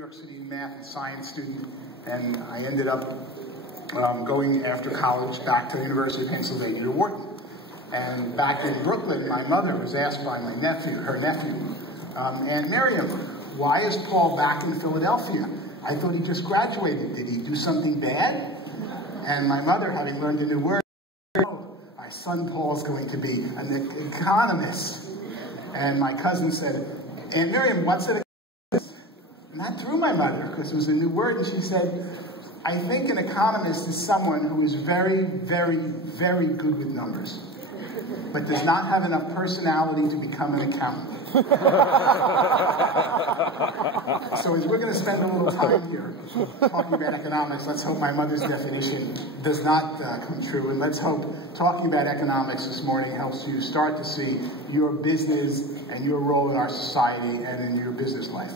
York City math and science student, and I ended up going after college back to the University of Pennsylvania to Wharton. And back in Brooklyn, my mother was asked by her nephew, Aunt Miriam, why is Paul back in Philadelphia? I thought he just graduated. Did he do something bad? And my mother, having learned a new word, my son Paul's going to be an economist. And my cousin said, Aunt Miriam, what's an economist? And that threw my mother, because it was a new word, and she said, I think an economist is someone who is very, very, very good with numbers, but does not have enough personality to become an accountant. So as we're going to spend a little time here talking about economics, let's hope my mother's definition does not come true, and let's hope talking about economics this morning helps you start to see your business and your role in our society and in your business life.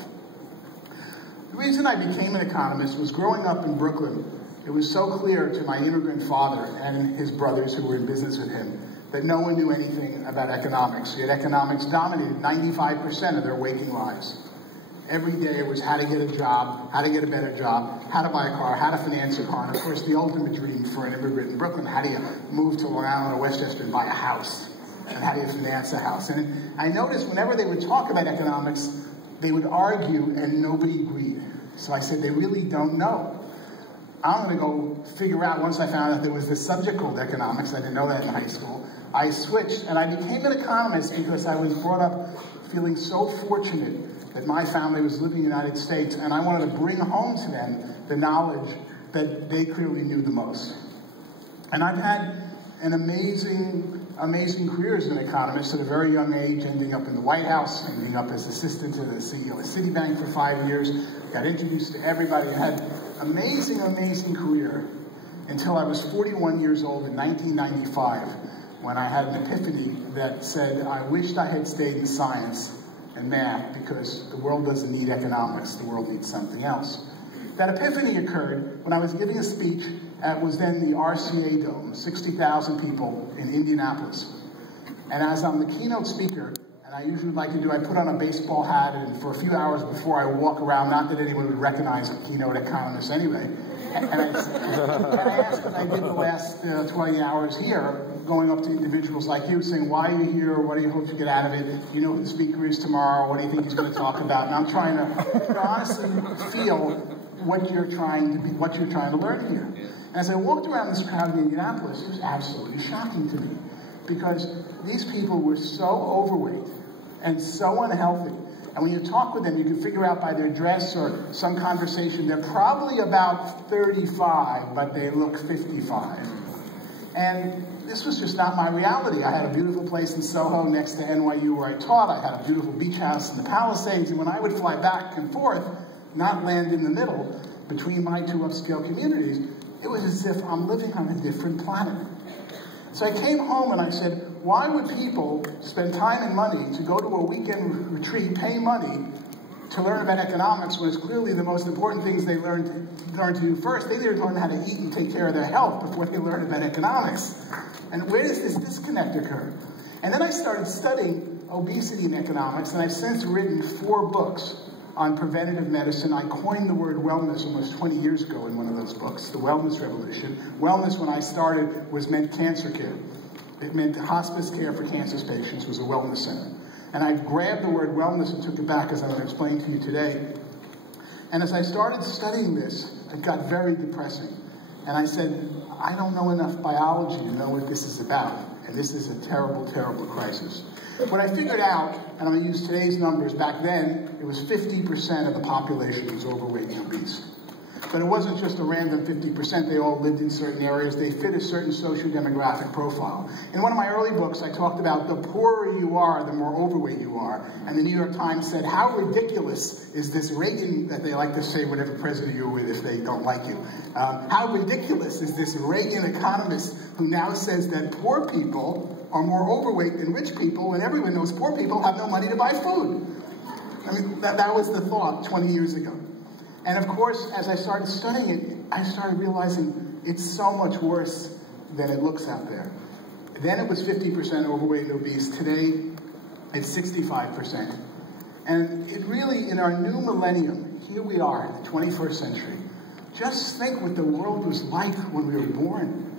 The reason I became an economist was growing up in Brooklyn. It was so clear to my immigrant father and his brothers who were in business with him that no one knew anything about economics, yet economics dominated 95% of their waking lives. Every day it was how to get a job, how to get a better job, how to buy a car, how to finance a car, and of course the ultimate dream for an immigrant in Brooklyn, how do you move to Long Island or Westchester and buy a house? And how do you finance a house? And I noticed whenever they would talk about economics, they would argue and nobody agreed. So I said, they really don't know. I'm going to go figure out, once I found out there was this subject called economics, I didn't know that in high school, I switched and I became an economist because I was brought up feeling so fortunate that my family was living in the United States, and I wanted to bring home to them the knowledge that they clearly knew the most. And I've had an amazing career as an economist at a very young age, ending up in the White House, ending up as assistant to the CEO of Citibank for 5 years, got introduced to everybody, I had amazing career until I was 41 years old in 1995, when I had an epiphany that said, I wished I had stayed in science and math because the world doesn't need economics, the world needs something else. That epiphany occurred when I was giving a speech at what was then the RCA Dome, 60,000 people in Indianapolis. And as I'm the keynote speaker, and I usually like to do, I put on a baseball hat, and for a few hours before I walk around, not that anyone would recognize a keynote economist anyway, and I asked, as I did the last 20 hours here, going up to individuals like you, saying, why are you here? What do you hope to get out of it? You know who the speaker is tomorrow? What do you think he's going to talk about? And I'm trying to honestly feel what you're trying to learn here. And as I walked around this crowd in Indianapolis, it was absolutely shocking to me, because these people were so overweight and so unhealthy. And when you talk with them, you can figure out by their dress or some conversation, they're probably about 35, but they look 55. And this was just not my reality. I had a beautiful place in Soho next to NYU where I taught. I had a beautiful beach house in the Palisades. And when I would fly back and forth, not land in the middle between my two upscale communities, it was as if I'm living on a different planet. So I came home and I said, why would people spend time and money to go to a weekend retreat, pay money to learn about economics, when it's clearly the most important things they learn to do first? They need to learn how to eat and take care of their health before they learn about economics. And where does this disconnect occur? And then I started studying obesity and economics, and I've since written 4 books on preventative medicine. I coined the word wellness almost 20 years ago in one of those books, The Wellness Revolution. Wellness, when I started, meant cancer care. It meant hospice care for cancer patients was a wellness center. And I grabbed the word wellness and took it back, as I'm going to explain to you today. And as I started studying this, it got very depressing. And I said, I don't know enough biology to know what this is about. And this is a terrible, terrible crisis. What I figured out, and I'm going to use today's numbers, back then, it was 50% of the population was overweight and obese. But it wasn't just a random 50%. They all lived in certain areas. They fit a certain socio-demographic profile. In one of my early books, I talked about the poorer you are, the more overweight you are. And the New York Times said, how ridiculous is this Reagan, that they like to say whatever president you're with if they don't like you. How ridiculous is this Reagan economist who now says that poor people are more overweight than rich people, and everyone knows poor people have no money to buy food. I mean, that was the thought 20 years ago. And of course, as I started studying it, I started realizing it's so much worse than it looks out there. Then it was 50% overweight and obese. Today, it's 65%. And it really, in our new millennium, here we are in the 21st century. Just think what the world was like when we were born.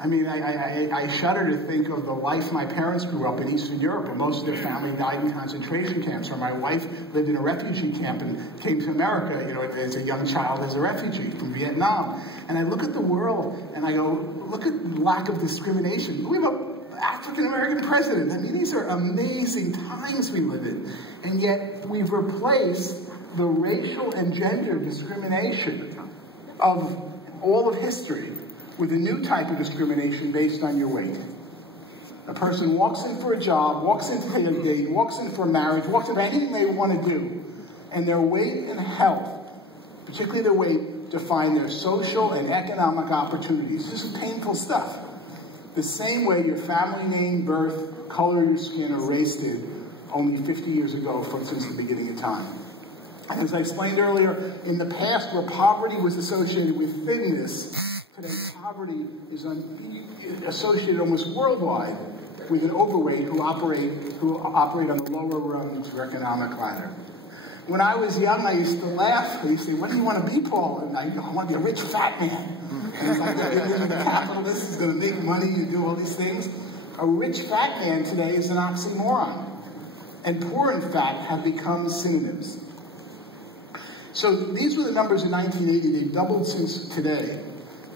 I mean, I shudder to think of the life my parents grew up in Eastern Europe, where most of their family died in concentration camps, or my wife lived in a refugee camp and came to America, you know, as a young child as a refugee from Vietnam. And I look at the world and I go, look at the lack of discrimination. We have an African-American president. I mean, these are amazing times we live in. And yet we've replaced the racial and gender discrimination of all of history with a new type of discrimination based on your weight. A person walks in for a job, walks in to take a date, walks in for a marriage, walks in for anything they want to do, and their weight and health, particularly their weight, define their social and economic opportunities. This is painful stuff. The same way your family name, birth, color of your skin, or race did only 50 years ago since the beginning of time. And as I explained earlier, in the past where poverty was associated with thinness, today poverty is associated almost worldwide with an overweight who operate on the lower rungs of our economic ladder. When I was young, I used to laugh. I used to say, "What do you want to be, Paul?" And I want to be a rich fat man. And it's like, the capitalist is going to make money and do all these things. A rich fat man today is an oxymoron. And poor and fat have become synonyms. So these were the numbers in 1980. They've doubled since today.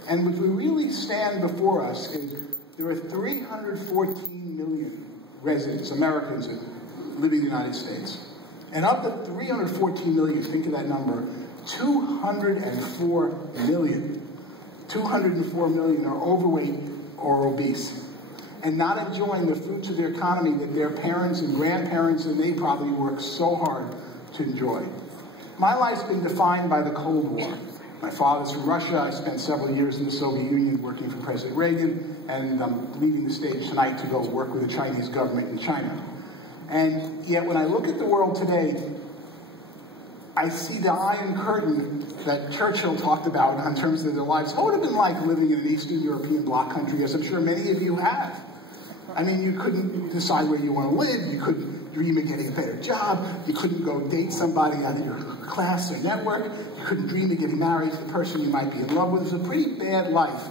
And what we really stand before us is there are 314 million residents, Americans, living in the United States. And of the 314 million, think of that number, 204 million are overweight or obese and not enjoying the fruits of their economy that their parents and grandparents and they probably worked so hard to enjoy. My life's been defined by the Cold War. My father's from Russia. I spent several years in the Soviet Union working for President Reagan, and I'm leaving the stage tonight to go work with the Chinese government in China. And yet when I look at the world today, I see the Iron Curtain that Churchill talked about in terms of their lives. What would it have been like living in an Eastern European bloc country, as I'm sure many of you have? I mean, you couldn't decide where you want to live. You couldn't dream of getting a better job. You couldn't go date somebody out of your class or network. You couldn't dream of getting married to the person you might be in love with. It was a pretty bad life.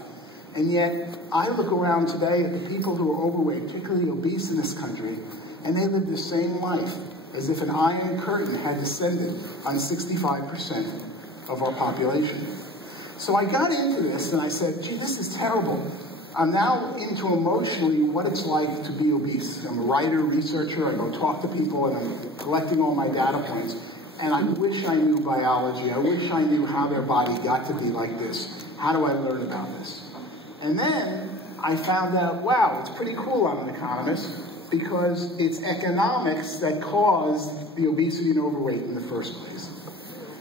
And yet, I look around today at the people who are overweight, particularly obese in this country, and they live the same life as if an Iron Curtain had descended on 65% of our population. So I got into this and I said, gee, this is terrible. I'm now into emotionally what it's like to be obese. I'm a writer, researcher, I go talk to people, and I'm collecting all my data points. And I wish I knew biology. I wish I knew how their body got to be like this. How do I learn about this? And then I found out, wow, it's pretty cool I'm an economist, because it's economics that caused the obesity and overweight in the first place.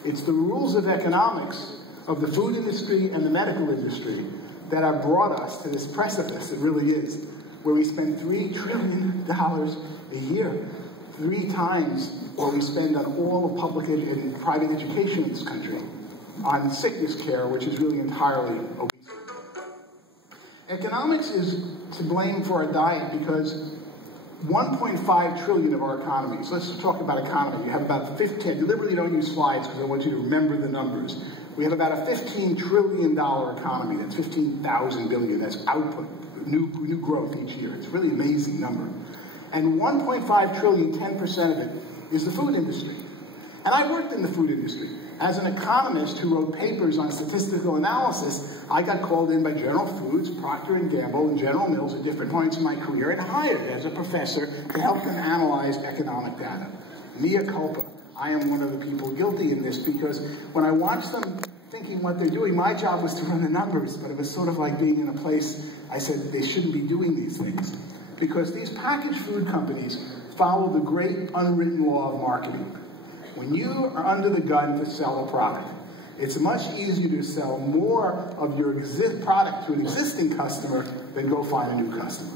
It's the rules of economics of the food industry and the medical industry that have brought us to this precipice, it really is, where we spend $3 trillion a year, 3 times what we spend on all of public and private education in this country, on sickness care, which is really entirely obesity. Economics is to blame for our diet because 1.5 trillion of our economy, so let's talk about economy. You have about 15, I deliberately don't use slides because I want you to remember the numbers. We have about a $15 trillion economy. That's 15,000 billion. That's output, new growth each year. It's a really amazing number. And 1.5 trillion, 10% of it, is the food industry. And I worked in the food industry. As an economist who wrote papers on statistical analysis, I got called in by General Foods, Procter & Gamble, and General Mills at different points in my career and hired as a professor to help them analyze economic data. Mea culpa. I am one of the people guilty in this because when I watch them thinking what they're doing, my job was to run the numbers, but it was sort of like being in a place I said they shouldn't be doing these things. Because these packaged food companies follow the great unwritten law of marketing. When you are under the gun to sell a product, it's much easier to sell more of your product to an existing customer than go find a new customer.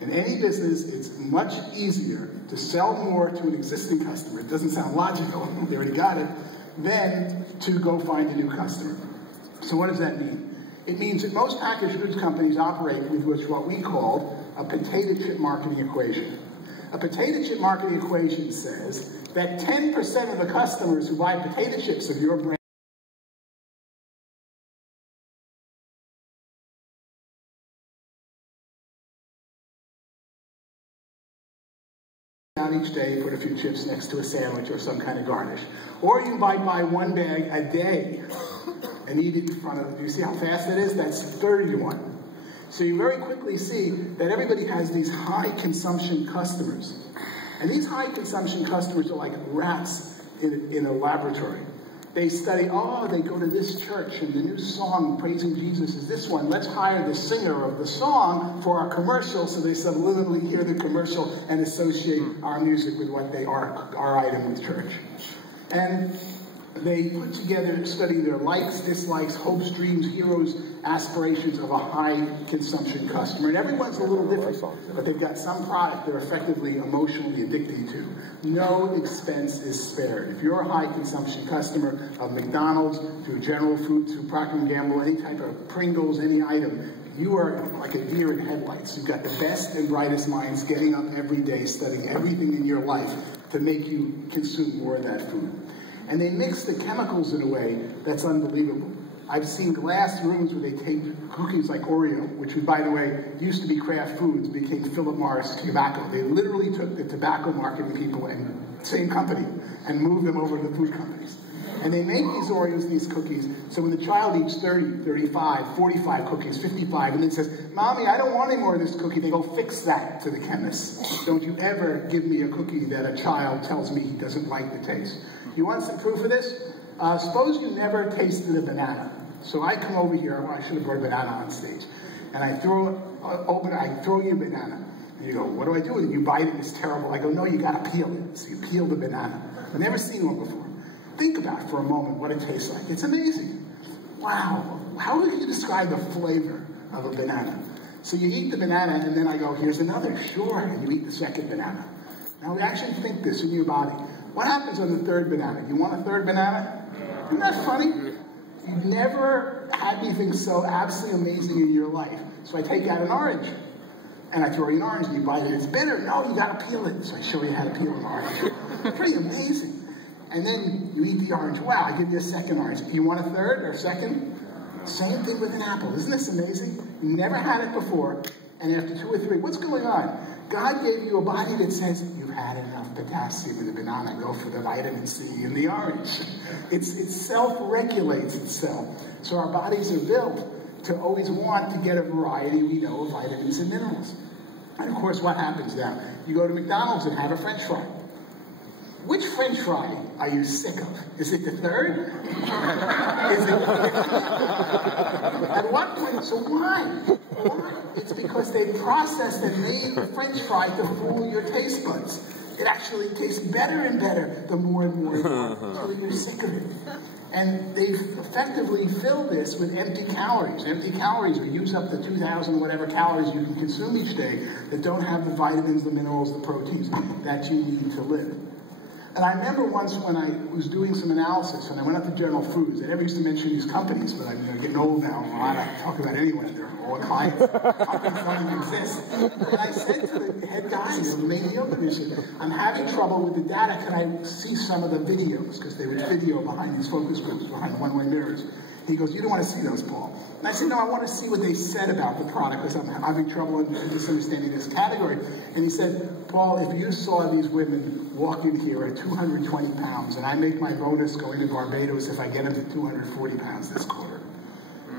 In any business, it's much easier to sell more to an existing customer. It doesn't sound logical, they already got it, than to go find a new customer. So what does that mean? It means that most packaged goods companies operate with what we call a potato chip marketing equation. A potato chip marketing equation says that 10% of the customers who buy potato chips of your brand out each day, put a few chips next to a sandwich or some kind of garnish. Or you might buy one bag a day and eat it in front of, do you see how fast that is? That's 30 to 1. So you very quickly see that everybody has these high consumption customers. And these high consumption customers are like rats in a laboratory. They study, they go to this church, and the new song praising Jesus is this one. Let's hire the singer of the song for our commercial, so they subliminally hear the commercial and associate our music with what they are, our item with church. And they put together, study their likes, dislikes, hopes, dreams, heroes, aspirations of a high consumption customer. And everyone's a little different, but they've got some product they're effectively emotionally addicted to. No expense is spared. If you're a high consumption customer of McDonald's, through General Foods, through Procter & Gamble, any type of Pringles, any item, you are like a deer in headlights. You've got the best and brightest minds getting up every day, studying everything in your life to make you consume more of that food. And they mix the chemicals in a way that's unbelievable. I've seen glass rooms where they take cookies like Oreo, which, by the way, used to be Kraft Foods, became Philip Morris Tobacco. They literally took the tobacco marketing people and same company and moved them over to the food companies. And they make these Oreos, these cookies, so when the child eats 30, 35, 45 cookies, 55, and then says, Mommy, I don't want any more of this cookie, they go, fix that to the chemist. Don't you ever give me a cookie that a child tells me he doesn't like the taste. You want some proof of this? Suppose you never tasted a banana. So I come over here, I should have brought a banana on stage, and I throw you a banana. And you go, what do I do with it? You bite it, it's terrible. I go, no, you gotta peel it. So you peel the banana. I've never seen one before. Think about it for a moment, what it tastes like. It's amazing. Wow, how would you describe the flavor of a banana? So you eat the banana, and then I go, here's another, sure, and you eat the second banana. Now we actually think this in your body. What happens on the third banana? You want a third banana? Isn't that funny? You've never had anything so absolutely amazing in your life. So I take out an orange, and I throw you an orange, and you bite it. It's bitter. No, you gotta peel it. So I show you how to peel an orange. Pretty amazing. And then you eat the orange. Wow, I give you a second orange. You want a third or second? Same thing with an apple. Isn't this amazing? You never had it before, and after 2 or 3, what's going on? God gave you a body that says, you've had enough potassium in the banana, go for the vitamin C in the orange. It self-regulates itself. So our bodies are built to always want to get a variety, we know, of vitamins and minerals. And of course, what happens now? You go to McDonald's and have a French fry. Which French fry are you sick of? Is it the third? Is it at what point? So why? Why? It's because they processed and made the French fry to fool your taste buds. It actually tastes better and better the more and more you want, so you're sick of it. And they've effectively filled this with empty calories. Empty calories, we use up the 2,000 whatever calories you can consume each day that don't have the vitamins, the minerals, the proteins that you need to live. And I remember once when I was doing some analysis, and I went up to General Foods. I never used to mention these companies, but I'm getting old now. I'm allowed to talk about anyone. They're all clients. Companies don't even exist. And I said to the head guy who made me open this, I'm having trouble with the data. Can I see some of the videos? Because they would video behind these focus groups, behind the one-way mirrors. He goes, you don't want to see those, Paul. And I said, no, I want to see what they said about the product, because I'm having trouble in misunderstanding this category. And he said, Paul, if you saw these women walk in here at 220 pounds, and I make my bonus going to Barbados if I get them to 240 pounds this quarter.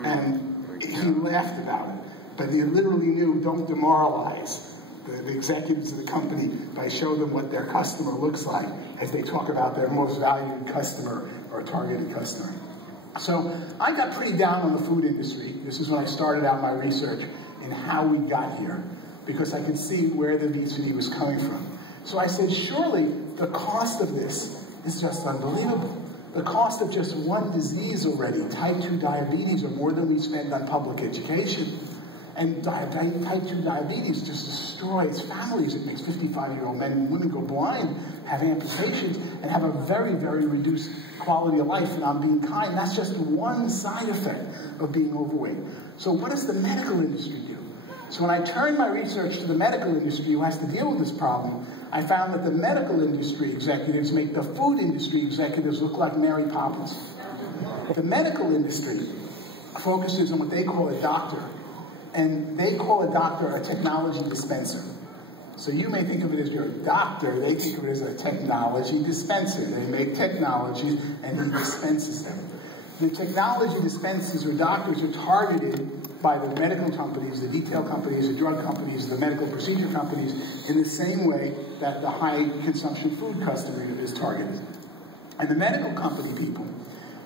And he laughed about it. But he literally knew, don't demoralize the executives of the company by showing them what their customer looks like as they talk about their most valued customer or targeted customer. So I got pretty down on the food industry. This is when I started out my research in how we got here, because I could see where the obesity was coming from. So I said, surely the cost of this is just unbelievable. The cost of just one disease already, type 2 diabetes, are more than we spend on public education. And type 2 diabetes just destroys families. It makes 55-year-old men and women go blind, have amputations, and have a very, very reduced quality of life. And I'm being kind. That's just one side effect of being overweight. So what does the medical industry do? So when I turned my research to the medical industry who has to deal with this problem, I found that the medical industry executives make the food industry executives look like Mary Poppins. The medical industry focuses on what they call a doctor, and they call a doctor a technology dispenser. So you may think of it as your doctor, they think of it as a technology dispenser. They make technologies and he dispenses them. The technology dispensers or doctors are targeted by the medical companies, the detail companies, the drug companies, the medical procedure companies, in the same way that the high consumption food customer is targeted. And the medical company people,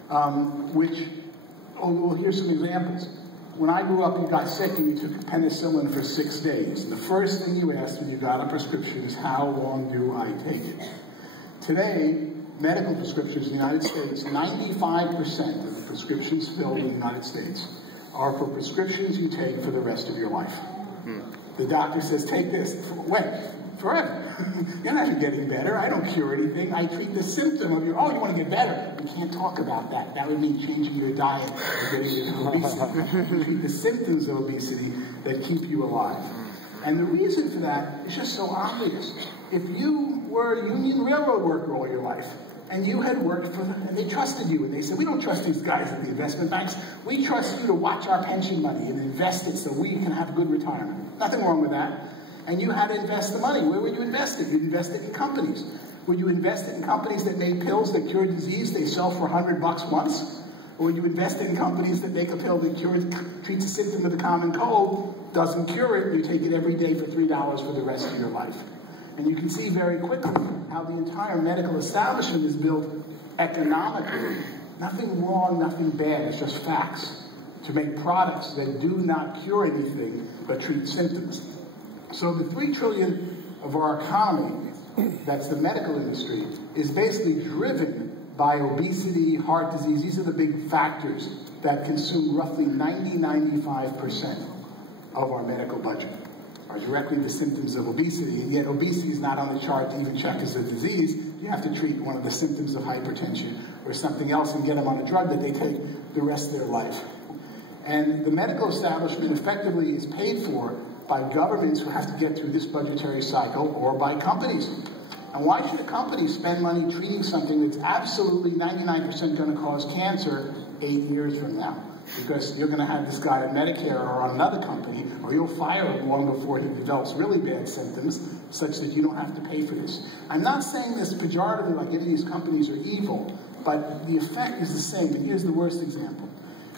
well, here's some examples. When I grew up, you got sick and you took penicillin for 6 days. The first thing you asked when you got a prescription is, how long do I take it? Today, medical prescriptions in the United States, 95% of the prescriptions filled in the United States are for prescriptions you take for the rest of your life. The doctor says, take this. When? Forever. You're not getting better. I don't cure anything. I treat the symptom of your, oh, you want to get better. We can't talk about that. That would mean changing your diet or getting into obesity. You treat the symptoms of obesity that keep you alive. And the reason for that is just so obvious. If you were a union railroad worker all your life, and you had worked for them, and they trusted you, and they said, we don't trust these guys at the investment banks. We trust you to watch our pension money and invest it so we can have a good retirement. Nothing wrong with that. And you had to invest the money. Where would you invest it? You'd invest it in companies. Would you invest it in companies that made pills that cure disease they sell for $100 once? Or would you invest it in companies that make a pill that treats a symptom of the common cold, doesn't cure it, you take it every day for $3 for the rest of your life? And you can see very quickly how the entire medical establishment is built economically. Nothing wrong, nothing bad, it's just facts. To make products that do not cure anything but treat symptoms. So the $3 trillion of our economy, that's the medical industry, is basically driven by obesity, heart disease. These are the big factors that consume roughly 90–95% of our medical budget. Are directly the symptoms of obesity, and yet obesity is not on the chart to even check as a disease. You have to treat one of the symptoms of hypertension or something else and get them on a drug that they take the rest of their life. And the medical establishment effectively is paid for by governments who have to get through this budgetary cycle or by companies. And why should a company spend money treating something that's absolutely 99% going to cause cancer 8 years from now? Because you're going to have this guy on Medicare or on another company, or you'll fire him long before he develops really bad symptoms, such that you don't have to pay for this. I'm not saying this pejoratively like any of these companies are evil, but the effect is the same. And here's the worst example.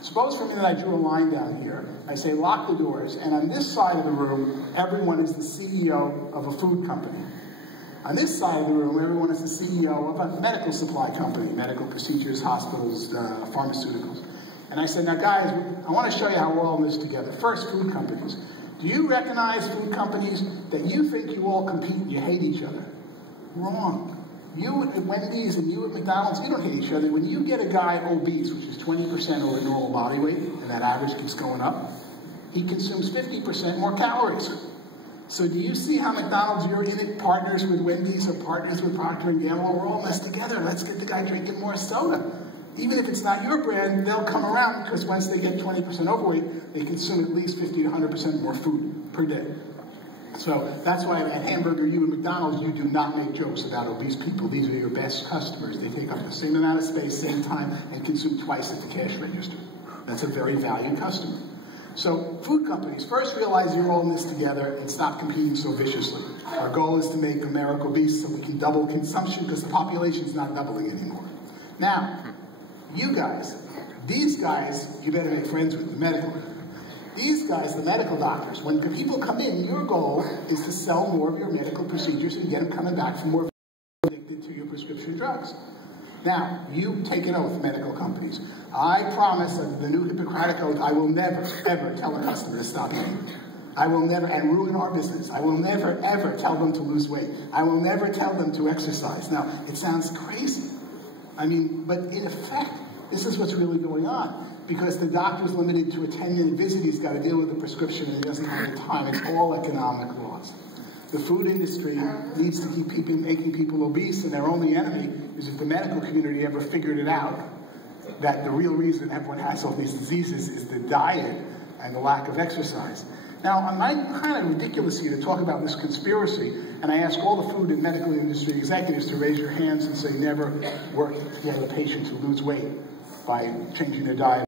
Suppose for me that I drew a line down here. I say, lock the doors. And on this side of the room, everyone is the CEO of a food company. On this side of the room, everyone is the CEO of a medical supply company, medical procedures, hospitals, pharmaceuticals. And I said, now guys, I want to show you how we're all in this together. First, food companies. Do you recognize food companies that you think you all compete and you hate each other? Wrong. You at Wendy's and you at McDonald's, you don't hate each other. When you get a guy obese, which is 20% over normal body weight, and that average keeps going up, he consumes 50% more calories. So do you see how McDonald's, you're in it, partners with Wendy's or partners with Procter & Gamble? We're all in this together. Let's get the guy drinking more soda. Even if it's not your brand, they'll come around because once they get 20% overweight, they consume at least 50 to 100% more food per day. So that's why at Hamburger, you and McDonald's, you do not make jokes about obese people. These are your best customers. They take up the same amount of space, same time, and consume twice at the cash register. That's a very valued customer. So food companies, first realize you're all in this together and stop competing so viciously. Our goal is to make America obese so we can double consumption because the population is not doubling anymore. Now, you guys, these guys, you better make friends with the medical. These guys, the medical doctors, when people come in, your goal is to sell more of your medical procedures and get them coming back for more addicted to your prescription drugs. Now, you take an oath, medical companies. I promise under the new Hippocratic Oath, I will never, ever tell a customer to stop eating. I will never, and ruin our business. I will never, ever tell them to lose weight. I will never tell them to exercise. Now, it sounds crazy. I mean, but in effect, this is what's really going on. Because the doctor's limited to a 10-minute visit, he's got to deal with the prescription and he doesn't have the time. It's all economic laws. The food industry needs to keep making people obese, and their only enemy is if the medical community ever figured it out, that the real reason everyone has all these diseases is the diet and the lack of exercise. Now, I might kind of ridiculous here to talk about this conspiracy, and I ask all the food and medical industry executives to raise your hands and say never work to get a patient to lose weight by changing their diet.